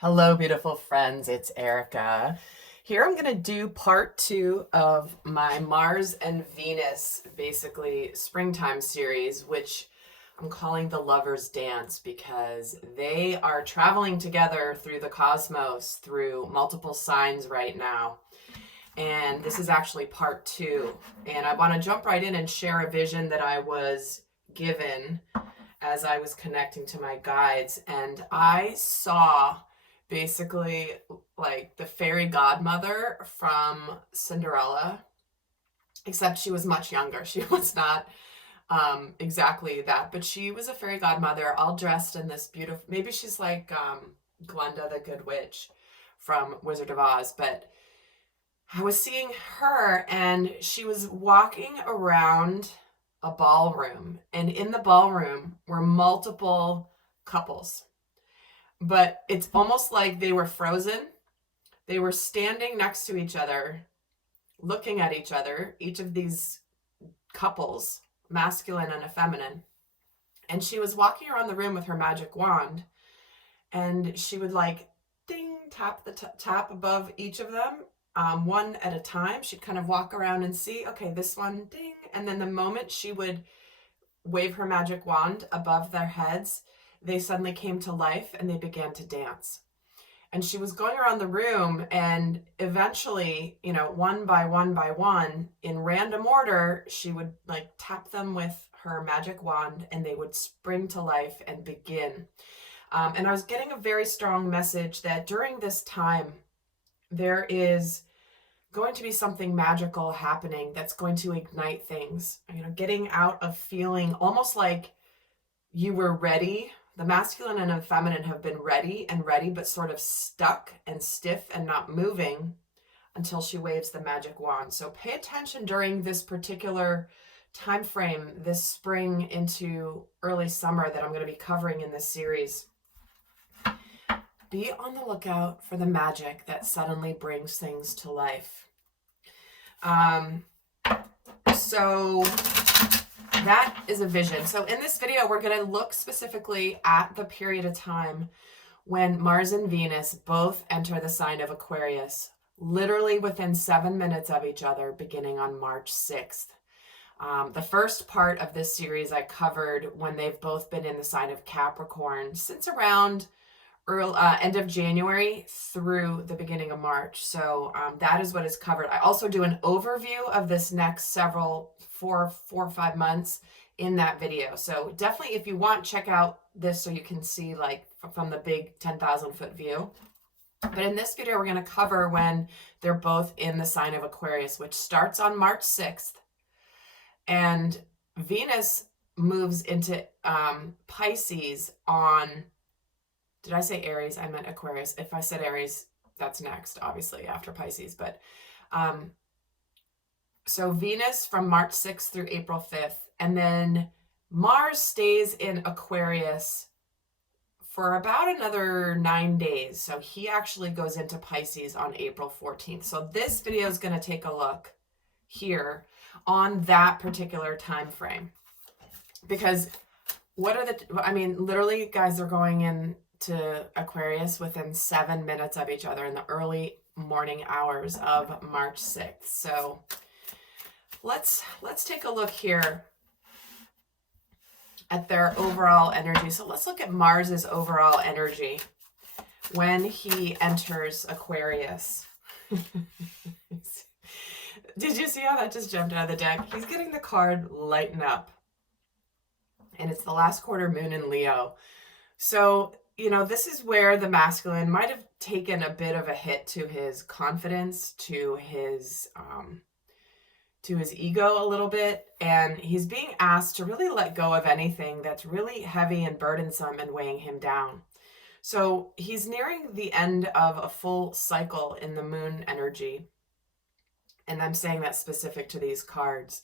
Hello, beautiful friends. It's Erica. Here I'm going to do part 2 of my Mars and Venus, basically springtime series, which I'm calling the Lover's Dance because they are traveling together through the cosmos through multiple signs right now. And this is actually part 2. And I want to jump right in and share a vision that I was given as I was connecting to my guides. And I saw basically like the fairy godmother from Cinderella, except she was much younger. She was not exactly that, but she was a fairy godmother, all dressed in this beautiful, maybe she's like Glenda the Good Witch from Wizard of Oz, but I was seeing her and she was walking around a ballroom, and in the ballroom were multiple couples, but it's almost like they were frozen. They were standing next to each other, looking at each other, each of these couples, masculine and a feminine. And she was walking around the room with her magic wand, and she would like ding, tap the tap above each of them, one at a time. She'd kind of walk around and see, okay, this one, ding. And then the moment she would wave her magic wand above their heads, they suddenly came to life and they began to dance. And she was going around the room, and eventually, one by one, in random order, she would like tap them with her magic wand and they would spring to life and begin. And I was getting a very strong message that during this time, there is going to be something magical happening that's going to ignite things, getting out of feeling almost like you were ready. The masculine and the feminine have been ready, but sort of stuck and stiff and not moving until she waves the magic wand. So pay attention during this particular time frame, this spring into early summer, that I'm going to be covering in this series. Be on the lookout for the magic that suddenly brings things to life. So that is a vision. So in this video, we're going to look specifically at the period of time when Mars and Venus both enter the sign of Aquarius, literally within 7 minutes of each other, beginning on March 6th. The first part of this series I covered when they've both been in the sign of Capricorn since around end of January through the beginning of March. So that is what is covered. I also do an overview of this next four or 5 months in that video. So definitely, if you want, check out this so you can see like from the big 10,000 foot view. But in this video, we're going to cover when they're both in the sign of Aquarius, which starts on March 6th. And Venus moves into Pisces on, did I say Aries? I meant Aquarius. If I said Aries, that's next, obviously, after Pisces. But so Venus from March 6th through April 5th. And then Mars stays in Aquarius for about another 9 days. So he actually goes into Pisces on April 14th. So this video is going to take a look here on that particular time frame. Because literally, guys, they're going in to Aquarius within 7 minutes of each other in the early morning hours of March 6th. So let's take a look here at their overall energy. So let's look at Mars's overall energy when he enters Aquarius. Did you see how that just jumped out of the deck? He's getting the card Lighten Up. And it's the last quarter moon in Leo. So this is where the masculine might have taken a bit of a hit to his confidence, to his ego a little bit. And he's being asked to really let go of anything that's really heavy and burdensome and weighing him down. So he's nearing the end of a full cycle in the moon energy. And I'm saying that specific to these cards,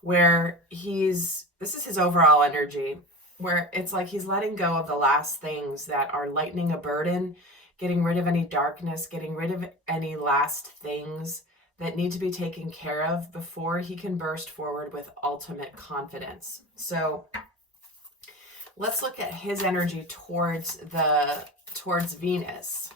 where this is his overall energy, where it's like he's letting go of the last things that are lightening a burden, getting rid of any darkness, getting rid of any last things that need to be taken care of before he can burst forward with ultimate confidence. So let's look at his energy towards the towards Venus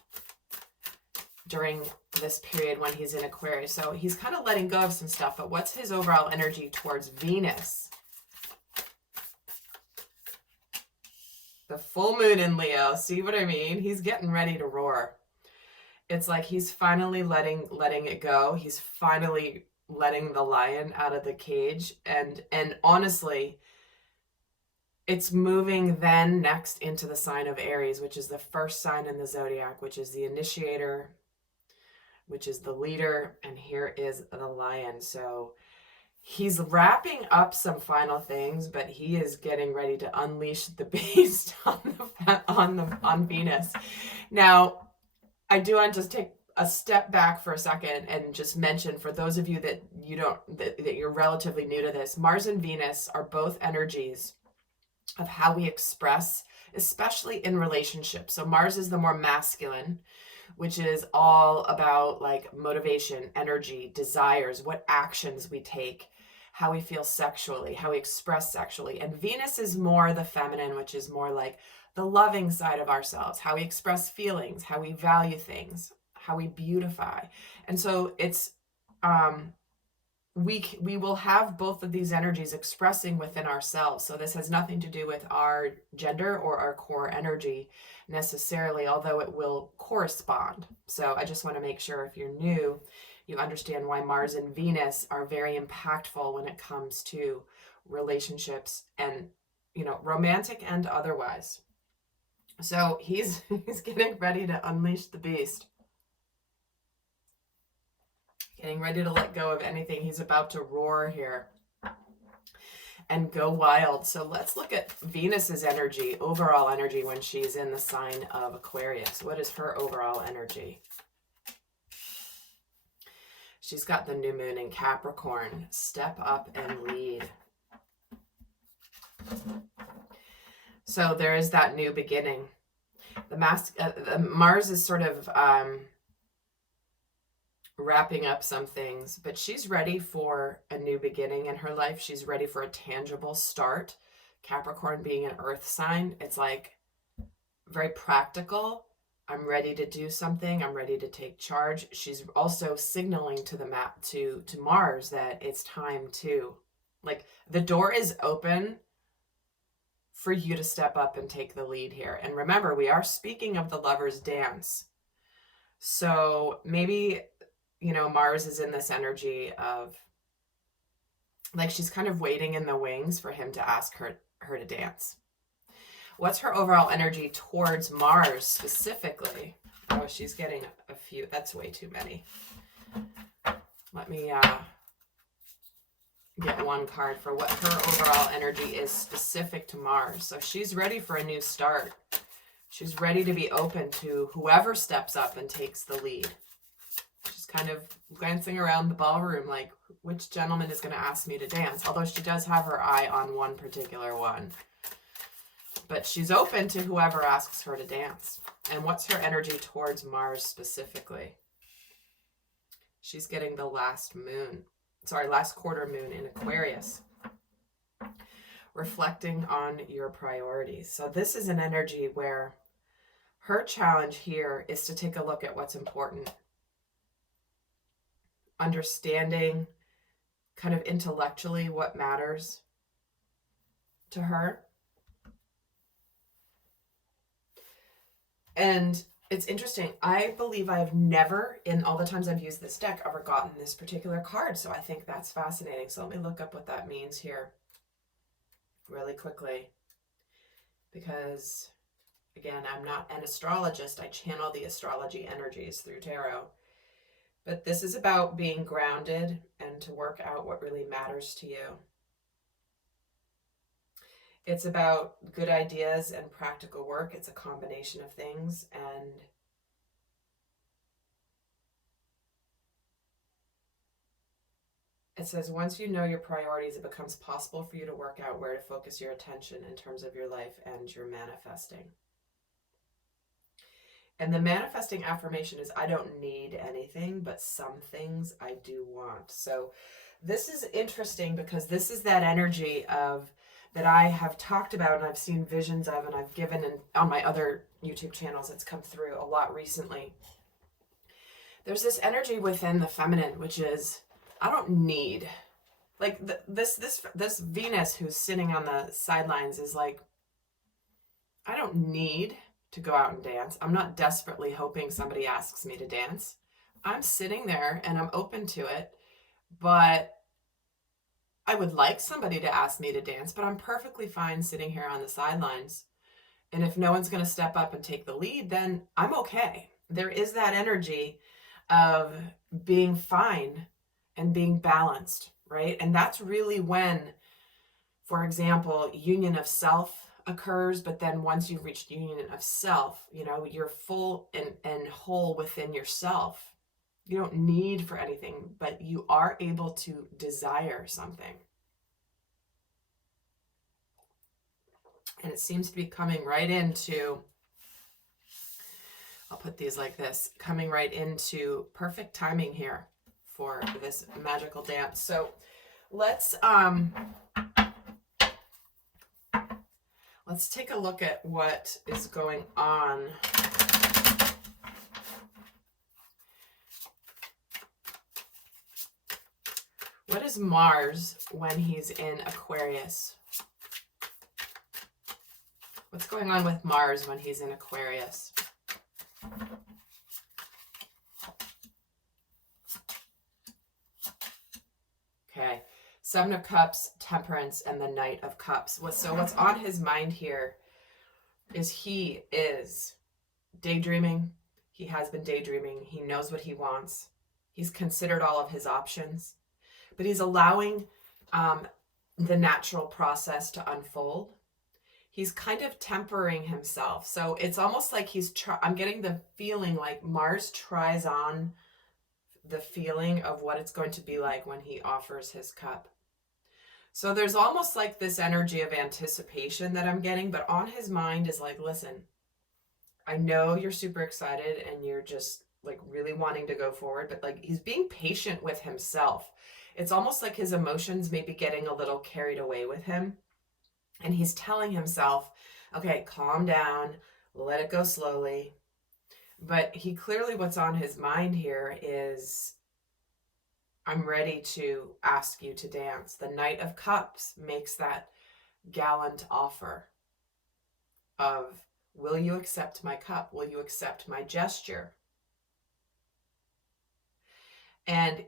during this period when he's in Aquarius. So he's kind of letting go of some stuff, but what's his overall energy towards Venus? The full moon in Leo. See what I mean? He's getting ready to roar. It's like he's finally letting it go. He's finally letting the lion out of the cage. And honestly, it's moving then next into the sign of Aries, which is the first sign in the zodiac, which is the initiator, which is the leader. And here is the lion. So he's wrapping up some final things, but he is getting ready to unleash the beast on Venus. Now, I do want to just take a step back for a second and just mention, for those of you that you're relatively new to this, Mars and Venus are both energies of how we express, especially in relationships. So Mars is the more masculine, which is all about like motivation, energy, desires, what actions we take, how we feel sexually, how we express sexually. And Venus is more the feminine, which is more like the loving side of ourselves, how we express feelings, how we value things, how we beautify. And so it's we will have both of these energies expressing within ourselves. So this has nothing to do with our gender or our core energy necessarily, although it will correspond. So I just want to make sure, if you're new, you understand why Mars and Venus are very impactful when it comes to relationships and, romantic and otherwise. So he's getting ready to unleash the beast. Getting ready to let go of anything. He's about to roar here and go wild. So let's look at Venus's energy, overall energy, when she's in the sign of Aquarius. What is her overall energy? She's got the new moon in Capricorn. Step up and lead. So there is that new beginning. The Mars is sort of wrapping up some things, but she's ready for a new beginning in her life. She's ready for a tangible start. Capricorn being an earth sign, it's like very practical. I'm ready to do something. I'm ready to take charge. She's also signaling to the map to Mars that it's time to, like, the door is open for you to step up and take the lead here. And remember, we are speaking of the lover's dance. So maybe, Mars is in this energy of, like, she's kind of waiting in the wings for him to ask her to dance. What's her overall energy towards Mars specifically? Oh, she's getting a few. That's way too many. Let me get one card for what her overall energy is specific to Mars. So she's ready for a new start. She's ready to be open to whoever steps up and takes the lead. She's kind of glancing around the ballroom like, which gentleman is going to ask me to dance? Although she does have her eye on one particular one. But she's open to whoever asks her to dance. And what's her energy towards Mars specifically? She's getting the last quarter moon in Aquarius. Reflecting on your priorities. So this is an energy where her challenge here is to take a look at what's important. Understanding kind of intellectually what matters to her. And it's interesting. I believe I have never, in all the times I've used this deck, ever gotten this particular card. So I think that's fascinating. So let me look up what that means here really quickly. Because, again, I'm not an astrologist. I channel the astrology energies through tarot. But this is about being grounded and to work out what really matters to you. It's about good ideas and practical work. It's a combination of things. And it says, once you know your priorities, it becomes possible for you to work out where to focus your attention in terms of your life and your manifesting. And the manifesting affirmation is, I don't need anything, but some things I do want. So this is interesting because this is that energy of that I have talked about and I've seen visions of and I've given on my other YouTube channels. It's come through a lot recently. There's this energy within the feminine, which is, I don't need, like this Venus who's sitting on the sidelines is like, I don't need to go out and dance. I'm not desperately hoping somebody asks me to dance. I'm sitting there and I'm open to it, but I would like somebody to ask me to dance, but I'm perfectly fine sitting here on the sidelines. And if no one's going to step up and take the lead, then I'm okay. There is that energy of being fine and being balanced, right? And that's really when, for example, union of self occurs, but then once you've reached union of self, you know, you're full and whole within yourself. You don't need for anything, but you are able to desire something. And it seems to be coming right into, I'll put these like this, coming right into perfect timing here for this magical dance. So let's take a look at what is going on. What is Mars when he's in Aquarius? What's going on with Mars when he's in Aquarius? Okay, Seven of Cups, Temperance, and the Knight of Cups. So what's on his mind here is he is daydreaming. He has been daydreaming. He knows what he wants. He's considered all of his options, but he's allowing the natural process to unfold. He's kind of tempering himself. So it's almost like I'm getting the feeling like Mars tries on the feeling of what it's going to be like when he offers his cup. So there's almost like this energy of anticipation that I'm getting, but on his mind is like, listen, I know you're super excited and you're just like really wanting to go forward, but like he's being patient with himself. It's almost like his emotions may be getting a little carried away with him. And he's telling himself, okay, calm down, let it go slowly. But he clearly, what's on his mind here is, I'm ready to ask you to dance. The Knight of Cups makes that gallant offer of, will you accept my cup? Will you accept my gesture? And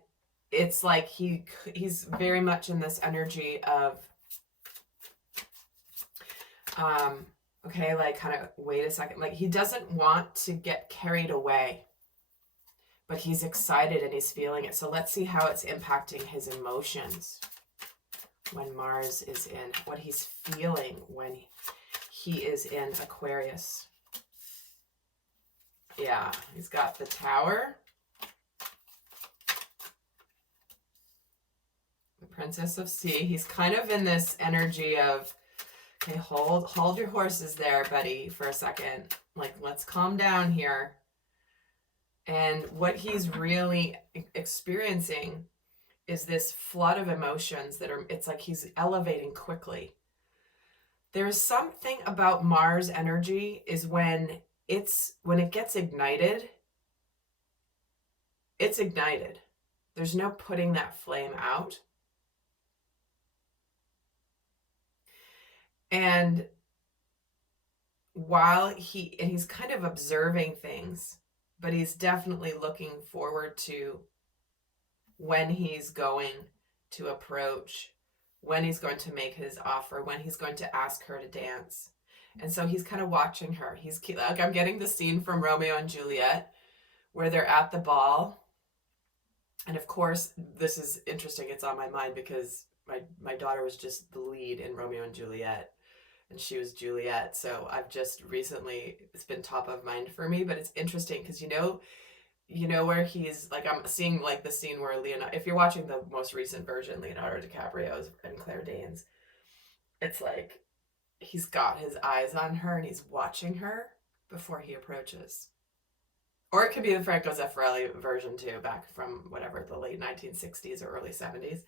it's like he's very much in this energy of, okay, like kind of wait a second. Like he doesn't want to get carried away, but he's excited and he's feeling it. So let's see how it's impacting his emotions when Mars is in, what he's feeling when he is in Aquarius. Yeah, he's got the Tower, the Princess of Sea. He's kind of in this energy of, okay, hold your horses there, buddy, for a second. Like, let's calm down here. And what he's really experiencing is this flood of emotions that are, it's like he's elevating quickly. There's something about Mars energy is when it gets ignited, it's ignited. There's no putting that flame out. And while he's kind of observing things, but he's definitely looking forward to when he's going to approach, when he's going to make his offer, when he's going to ask her to dance. And so he's kind of watching her. He's like, I'm getting the scene from Romeo and Juliet where they're at the ball. And of course, this is interesting. It's on my mind because my daughter was just the lead in Romeo and Juliet, and she was Juliet. So I've just recently, it's been top of mind for me, but it's interesting because you know where he's like, I'm seeing like the scene where Leonardo, if you're watching the most recent version, Leonardo DiCaprio and Claire Danes, it's like he's got his eyes on her and he's watching her before he approaches. Or it could be the Franco Zeffirelli version too, back from whatever, the late 1960s or early 70s.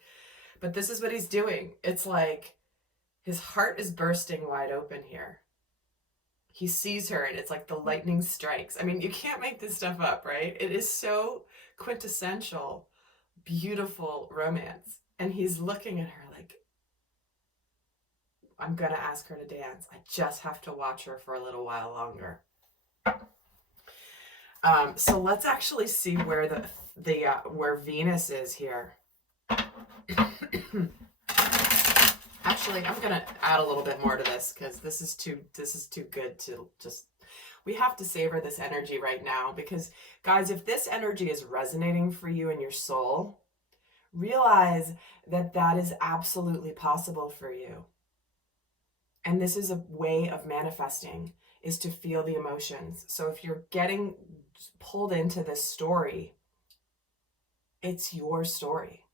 But this is what he's doing. It's like His heart is bursting wide open here. He sees her and it's like the lightning strikes. I mean, you can't make this stuff up, right? It is so quintessential, beautiful romance. And he's looking at her like, I'm going to ask her to dance. I just have to watch her for a little while longer. So let's actually see where where Venus is here. Actually, I'm gonna add a little bit more to this because this is too good to just. We have to savor this energy right now because, guys, if this energy is resonating for you in your soul, realize that that is absolutely possible for you. And this is a way of manifesting, is to feel the emotions. So if you're getting pulled into this story, it's your story.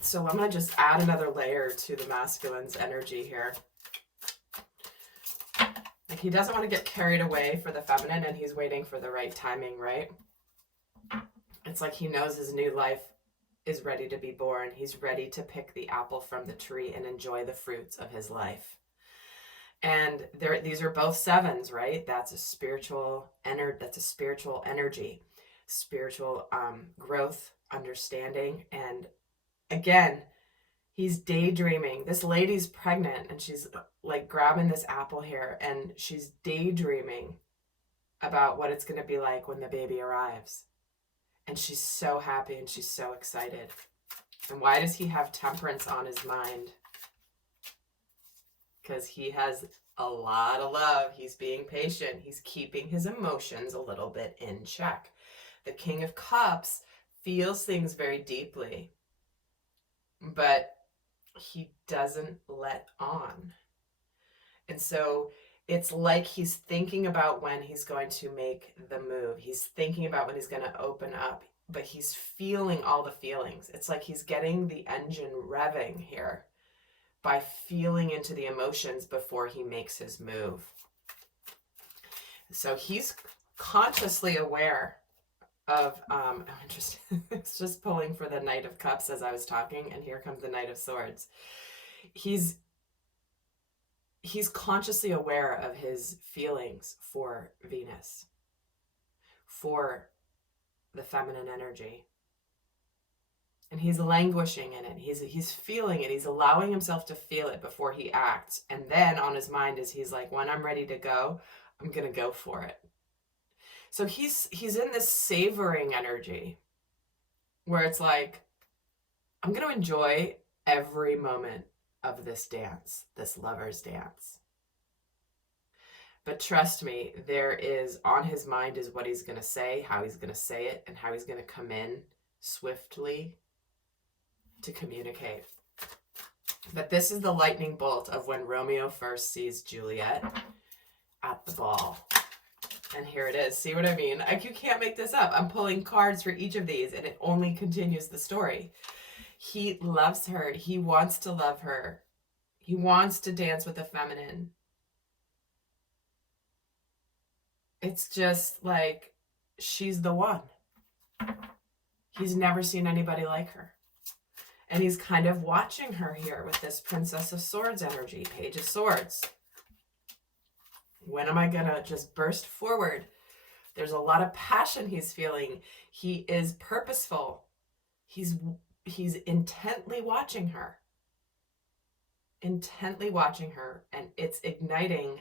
So I'm going to just add another layer to the masculine's energy here. Like, he doesn't want to get carried away for the feminine, and he's waiting for the right timing, right? It's like he knows his new life is ready to be born. He's ready to pick the apple from the tree and enjoy the fruits of his life. And these are both sevens, right? That's a spiritual energy, spiritual growth, understanding. And again, he's daydreaming. This lady's pregnant and she's like grabbing this apple here and she's daydreaming about what it's going to be like when the baby arrives. And she's so happy and she's so excited. And why does he have temperance on his mind? Because he has a lot of love. He's being patient. He's keeping his emotions a little bit in check. The King of Cups feels things very deeply, but he doesn't let on. And so it's like he's thinking about when he's going to make the move. He's thinking about when he's going to open up, but he's feeling all the feelings. It's like he's getting the engine revving here by feeling into the emotions before he makes his move. So he's consciously aware of, it's just pulling for the Knight of Cups as I was talking, and here comes the Knight of Swords. He's consciously aware of his feelings for Venus, for the feminine energy. And he's languishing in it. He's feeling it. He's allowing himself to feel it before he acts. And then on his mind is he's like, when I'm ready to go, I'm going to go for it. So he's in this savoring energy where it's like, I'm going to enjoy every moment of this dance, this lover's dance. But trust me, there is on his mind is what he's going to say, how he's going to say it, and how he's going to come in swiftly to communicate. But this is the lightning bolt of when Romeo first sees Juliet at the ball. And here it is. See what I mean? Like, you can't make this up. I'm pulling cards for each of these, and it only continues the story. He loves her. He wants to love her. He wants to dance with the feminine. It's just like, she's the one. He's never seen anybody like her. And he's kind of watching her here with this Princess of Swords energy, Page of Swords. When am I going to just burst forward? There's a lot of passion he's feeling. He is purposeful. He's intently watching her. Intently watching her. And it's igniting.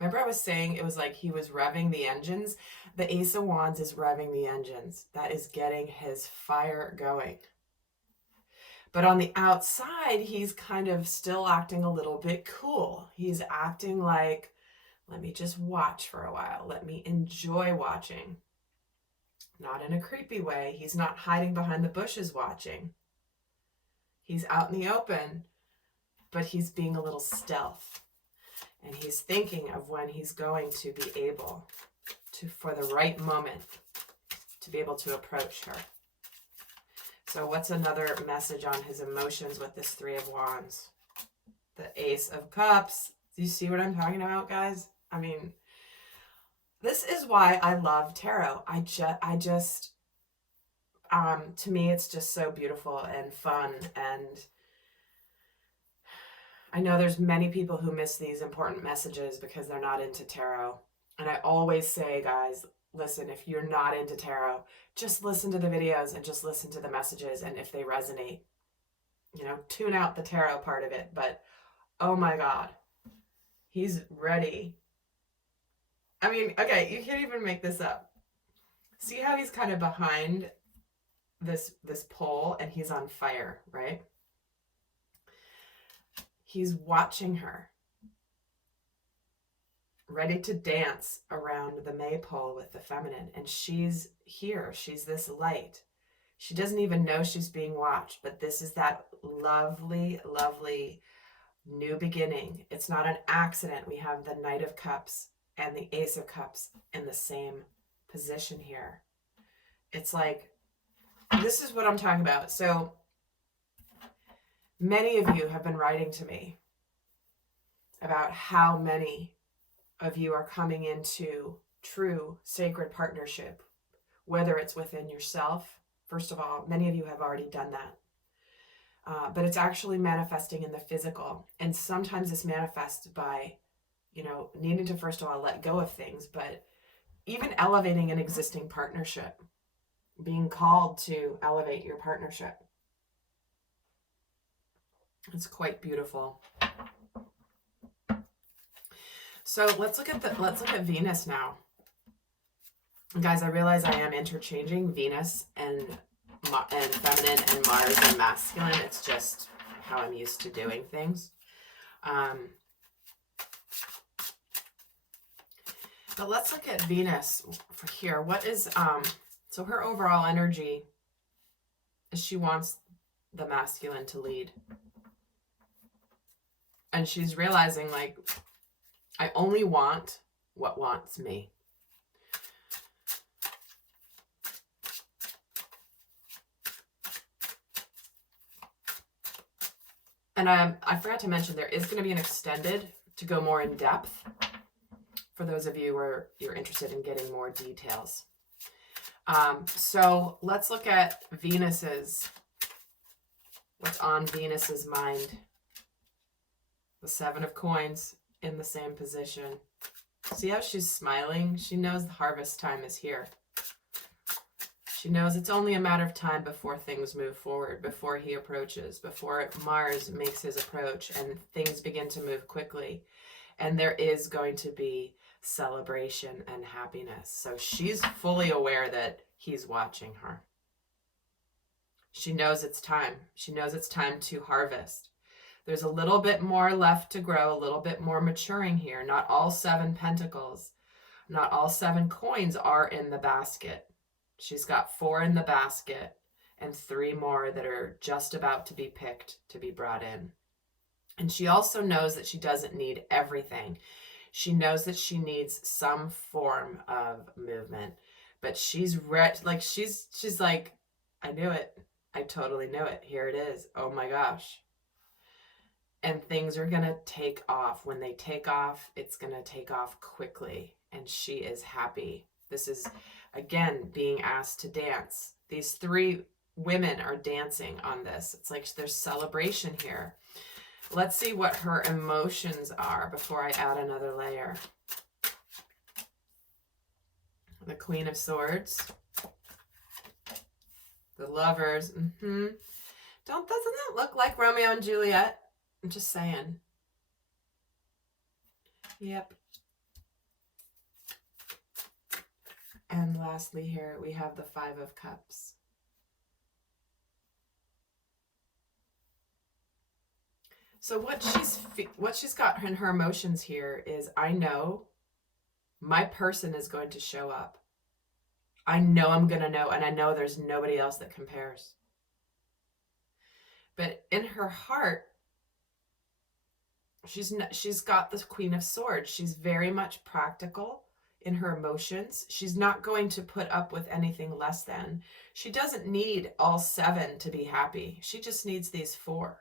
Remember I was saying it was like he was revving the engines? The Ace of Wands is revving the engines. That is getting his fire going. But on the outside, he's kind of still acting a little bit cool. He's acting like, let me just watch for a while. Let me enjoy watching. Not in a creepy way. He's not hiding behind the bushes watching. He's out in the open, but he's being a little stealth. And he's thinking of when he's going to be able to, for the right moment, to be able to approach her. So what's another message on his emotions with this Three of Wands? The Ace of Cups. Do you see what I'm talking about, guys? I mean, this is why I love tarot. I to me, it's just so beautiful and fun. And I know there's many people who miss these important messages because they're not into tarot. And I always say, guys, listen, if you're not into tarot, just listen to the videos and just listen to the messages. And if they resonate, tune out the tarot part of it. But oh my God, he's ready. I mean, okay, you can't even make this up. See how he's kind of behind this pole and he's on fire, right? He's watching her, ready to dance around the maypole with the feminine. And she's here. She's this light. She doesn't even know she's being watched, but this is that lovely, lovely new beginning. It's not an accident. We have the Knight of Cups and the Ace of Cups in the same position here. It's like, this is what I'm talking about. So many of you have been writing to me about how many of you are coming into true sacred partnership, whether it's within yourself. First of all, many of you have already done that. But it's actually manifesting in the physical. And sometimes it's manifests by, needing to, first of all, let go of things, but even elevating an existing partnership, being called to elevate your partnership. It's quite beautiful. So let's look at Venus now. And guys, I realize I am interchanging Venus and feminine and Mars and masculine. It's just how I'm used to doing things. But let's look at Venus for here. What is, so her overall energy is she wants the masculine to lead. And she's realizing, like, I only want what wants me. And I forgot to mention, there is going to be an extended to go more in depth for those of you where you're interested in getting more details. So let's look at what's on Venus's mind. The Seven of Coins in the same position. See how she's smiling? She knows the harvest time is here. She knows it's only a matter of time before things move forward, before he approaches, before Mars makes his approach and things begin to move quickly. And there is going to be celebration and happiness. So she's fully aware that he's watching her. She knows it's time. She knows it's time to harvest. There's a little bit more left to grow, a little bit more maturing here. Not all 7 pentacles, not all 7 coins are in the basket. She's got 4 in the basket and 3 more that are just about to be picked to be brought in. And she also knows that she doesn't need everything. She knows that she needs some form of movement, but she's she's like, I knew it. I totally knew it. Here it is. Oh my gosh. And things are going to take off. When they take off, it's going to take off quickly. And she is happy. This is, again, being asked to dance. These 3 women are dancing on this. It's like there's celebration here. Let's see what her emotions are before I add another layer. The Queen of Swords. The Lovers. Doesn't that look like Romeo and Juliet? I'm just saying. Yep. And lastly here, we have the 5 of Cups. So what she's got in her emotions here is, I know my person is going to show up. I know I'm going to know, and I know there's nobody else that compares. But in her heart, she's got the Queen of Swords. She's very much practical in her emotions. She's not going to put up with anything less than. She doesn't need all 7 to be happy. She just needs these 4.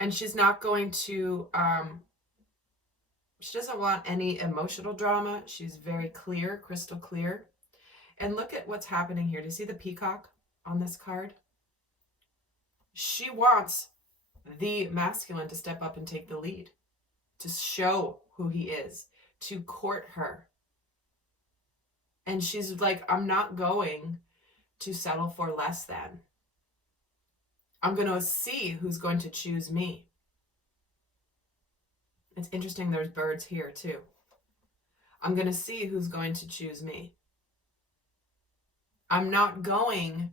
And she's not going to She doesn't want any emotional drama. She's very clear, crystal clear. And look at what's happening here. Do you see the peacock on this card? She wants the masculine to step up and take the lead, to show who he is, to court her. And she's like, I'm not going to settle for less than. I'm going to see who's going to choose me. It's interesting, there's birds here too. I'm going to see who's going to choose me. I'm not going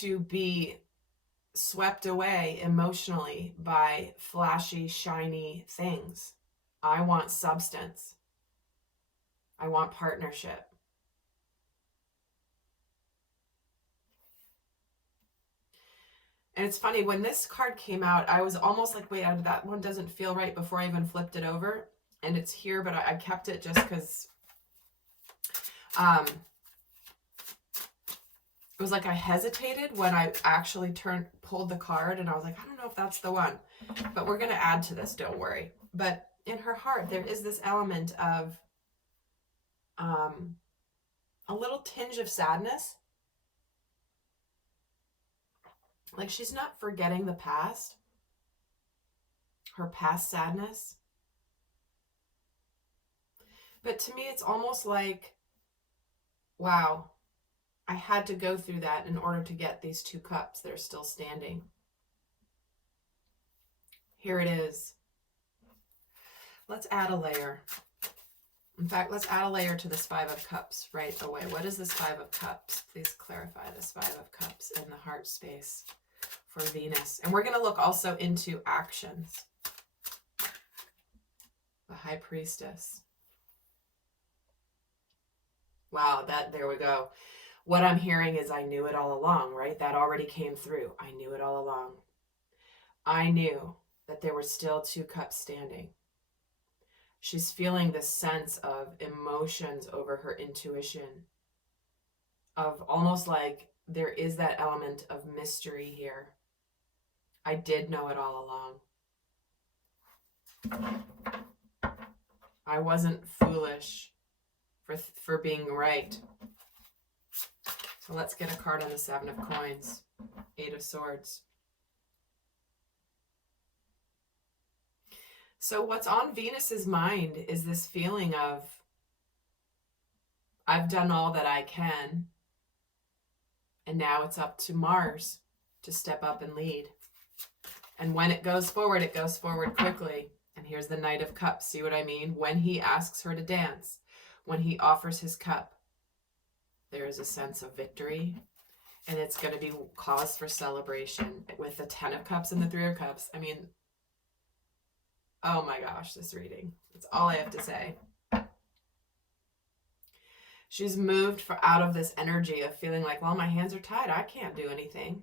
to be swept away emotionally by flashy, shiny things. I want substance. I want partnership. And it's funny, when this card came out, I was almost like, wait, that one doesn't feel right before I even flipped it over. And it's here, but I kept it just because it was like I hesitated when I actually pulled the card, and I was like, I don't know if that's the one. But we're going to add to this, don't worry. But in her heart, there is this element of a little tinge of sadness. Like she's not forgetting the past, her past sadness. But to me, it's almost like, wow, I had to go through that in order to get these 2 cups that are still standing. Here it is. Let's add a layer. In fact, let's add a layer to this 5 of Cups right away. What is this 5 of Cups? Please clarify this 5 of Cups in the heart space for Venus. And we're going to look also into actions. The High Priestess. Wow, there we go. What I'm hearing is I knew it all along, right? That already came through. I knew it all along. I knew that there were still 2 cups standing. She's feeling this sense of emotions over her intuition, of almost like there is that element of mystery here. I did know it all along. I wasn't foolish for being right. So let's get a card on the 7 of Coins, 8 of Swords. So what's on Venus's mind is this feeling of, I've done all that I can, and now it's up to Mars to step up and lead. And when it goes forward quickly. And here's the Knight of Cups. See what I mean? When he asks her to dance, when he offers his cup, there is a sense of victory. And it's going to be cause for celebration with the 10 of Cups and the 3 of Cups. I mean, oh my gosh, this reading. That's all I have to say. She's moved out of this energy of feeling like, well, my hands are tied. I can't do anything.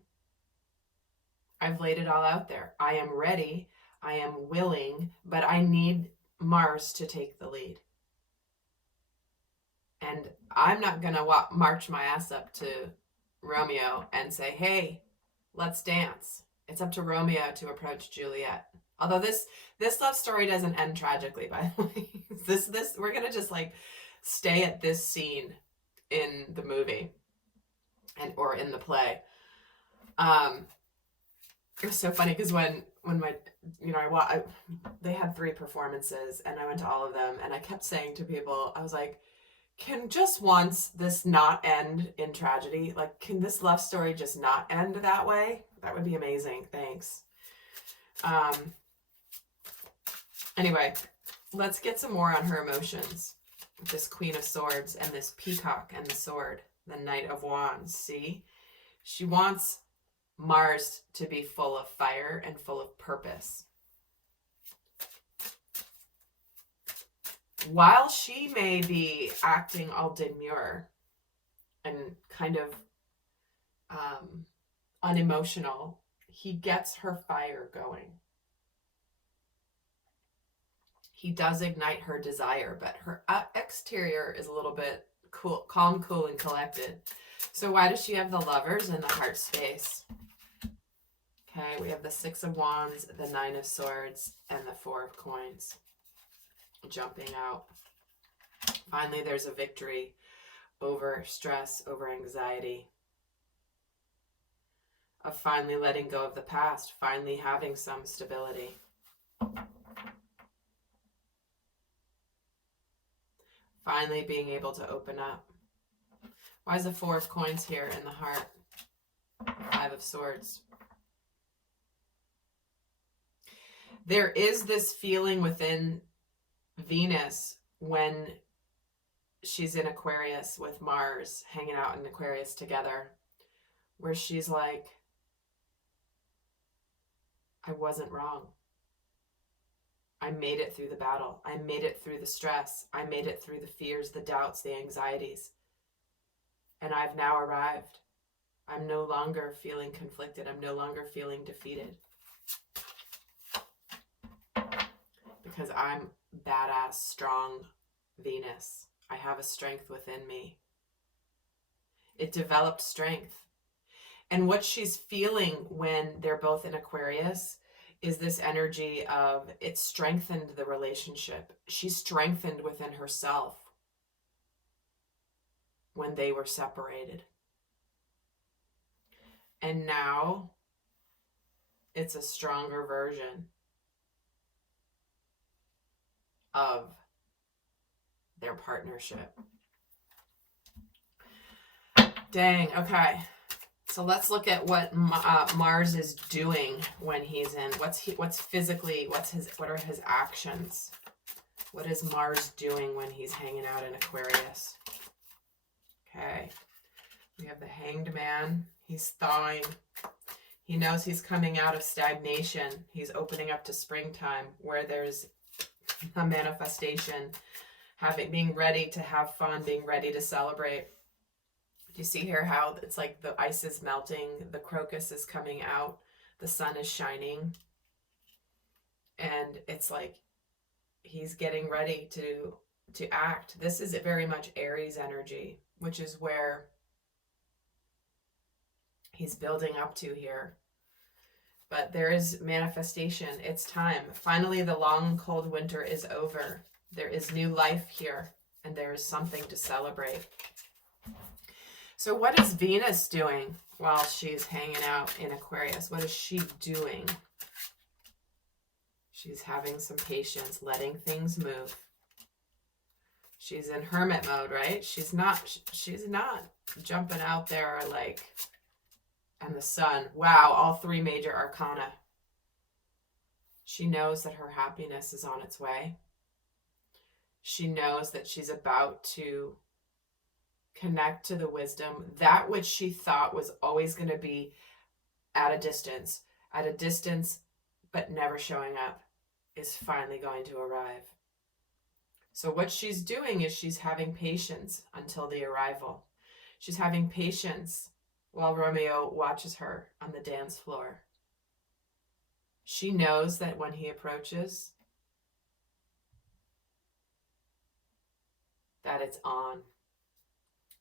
I've laid it all out there. I am ready. I am willing, but I need Mars to take the lead. And I'm not going to march my ass up to Romeo and say, hey, let's dance. It's up to Romeo to approach Juliet. Although this love story doesn't end tragically, by the way. We're going to just like stay at this scene in the movie or in the play. It was so funny because when my, they had 3 performances and I went to all of them, and I kept saying to people, I was like, can just once this not end in tragedy? Like, can this love story just not end that way? That would be amazing. Thanks. Anyway, let's get some more on her emotions. This Queen of Swords and this Peacock and the Sword, the Knight of Wands. See? She wants Mars to be full of fire and full of purpose. While she may be acting all demure and kind of unemotional, he gets her fire going. He does ignite her desire, but her exterior is a little bit calm, cool, and collected. So why does she have the Lovers in the heart space? Okay, we have the 6 of Wands, the 9 of Swords, and the 4 of Coins. jumping out. Finally, there's a victory over stress, over anxiety, of finally letting go of the past, finally having some stability. Finally being able to open up. Why is the 4 of coins here in the heart? 5 of swords. There is this feeling within Venus when she's in Aquarius with Mars, hanging out in Aquarius together, where she's like, I wasn't wrong. I made it through the battle. I made it through the stress. I made it through the fears, the doubts, the anxieties. And I've now arrived. I'm no longer feeling conflicted. I'm no longer feeling defeated. Because I'm badass, strong Venus. I have a strength within me. It developed strength. And what she's feeling when they're both in Aquarius is this energy of it strengthened the relationship. She strengthened within herself when they were separated. And now it's a stronger version of their partnership. Dang, okay. So let's look at what Mars is doing when he's in. What's physically, what are his actions? What is Mars doing when he's hanging out in Aquarius? Okay. We have the Hanged Man. He's thawing. He knows he's coming out of stagnation. He's opening up to springtime where there's a manifestation, being ready to have fun, being ready to celebrate. Do you see here how it's like the ice is melting, the crocus is coming out, the sun is shining, and it's like he's getting ready to act. This is very much Aries energy, which is where he's building up to here. But there is manifestation. It's time. Finally, the long, cold winter is over. There is new life here, and there is something to celebrate. So what is Venus doing while she's hanging out in Aquarius? What is she doing? She's having some patience, letting things move. She's in hermit mode, right? She's not jumping out there like, and the sun. Wow, all 3 major arcana. She knows that her happiness is on its way. She knows that she's about to connect to the wisdom, that which she thought was always going to be at a distance, but never showing up, is finally going to arrive. So what she's doing is she's having patience until the arrival. She's having patience while Romeo watches her on the dance floor. She knows that when he approaches, that it's on.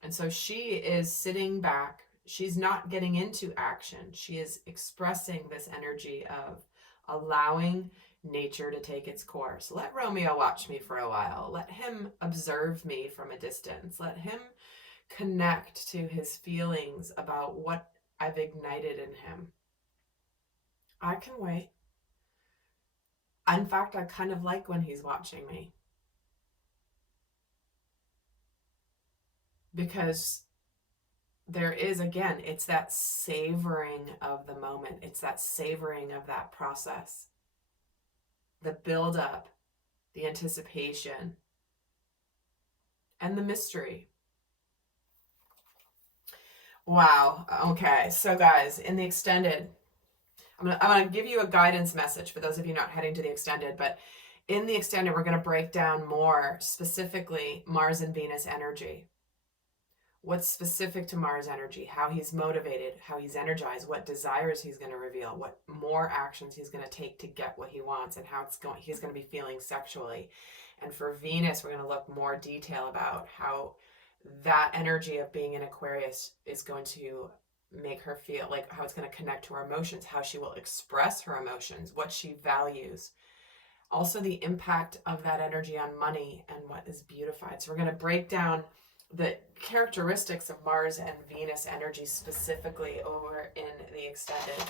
And so she is sitting back. She's not getting into action. She is expressing this energy of allowing nature to take its course. Let Romeo watch me for a while. Let him observe me from a distance. Let him connect to his feelings about what I've ignited in him. I can wait. In fact, I kind of like when he's watching me. Because there is, again, it's that savoring of the moment. It's that savoring of that process. The buildup, the anticipation, and the mystery. Wow. Okay. So guys, in the extended, I'm gonna give you a guidance message for those of you not heading to the extended, but in the extended, we're going to break down more specifically Mars and Venus energy. What's specific to Mars energy, how he's motivated, how he's energized, what desires he's going to reveal, what more actions he's going to take to get what he wants, and how he's going to be feeling sexually. And for Venus, we're going to look more detail about how that energy of being in Aquarius is going to make her feel, like how it's going to connect to her emotions, how she will express her emotions, what she values. also the impact of that energy on money and what is beautified. So we're going to break down the characteristics of Mars and Venus energy specifically over in the extended.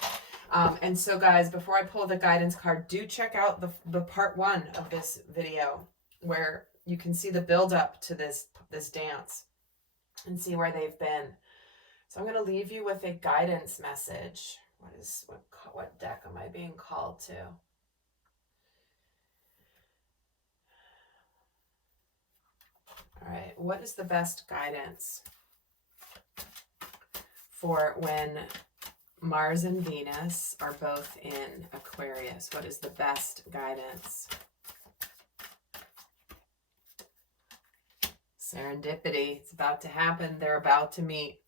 And so guys, before I pull the guidance card, do check out the part 1 of this video where you can see the build up to this dance and see where they've been. So I'm going to leave you with a guidance message. What deck am I being called to? All right, what is the best guidance for when Mars and Venus are both in Aquarius? What is the best guidance? Serendipity. It's about to happen. They're about to meet.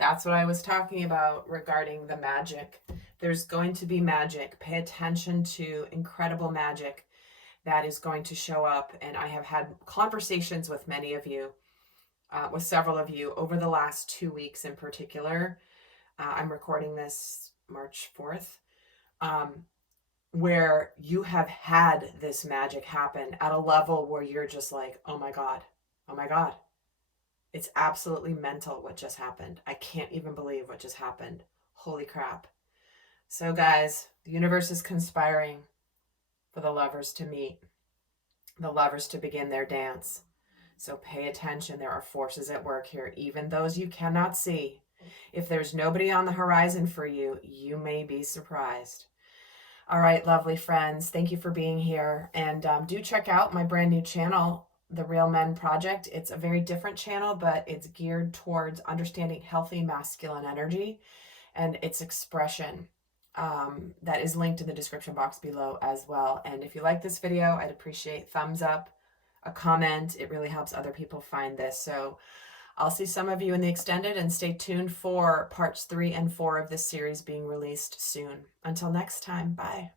That's what I was talking about regarding the magic. There's going to be magic. Pay attention to incredible magic that is going to show up. And I have had conversations with many of you, with several of you over the last 2 weeks in particular. I'm recording this March 4th, where you have had this magic happen at a level where you're just like, oh my God, oh my God. It's absolutely mental what just happened. I can't even believe what just happened. Holy crap. So guys, the universe is conspiring for the lovers to meet, the lovers to begin their dance. So pay attention. There are forces at work here, even those you cannot see. If there's nobody on the horizon for you, you may be surprised. All right, lovely friends. Thank you for being here. And do check out my brand new channel, the R.E.A.L Men Project. It's a very different channel, but it's geared towards understanding healthy masculine energy and its expression. That is linked in the description box below as well. And if you like this video, I'd appreciate thumbs up, a comment. It really helps other people find this. So I'll see some of you in the extended, and stay tuned for parts 3 and 4 of this series being released soon. Until next time, bye.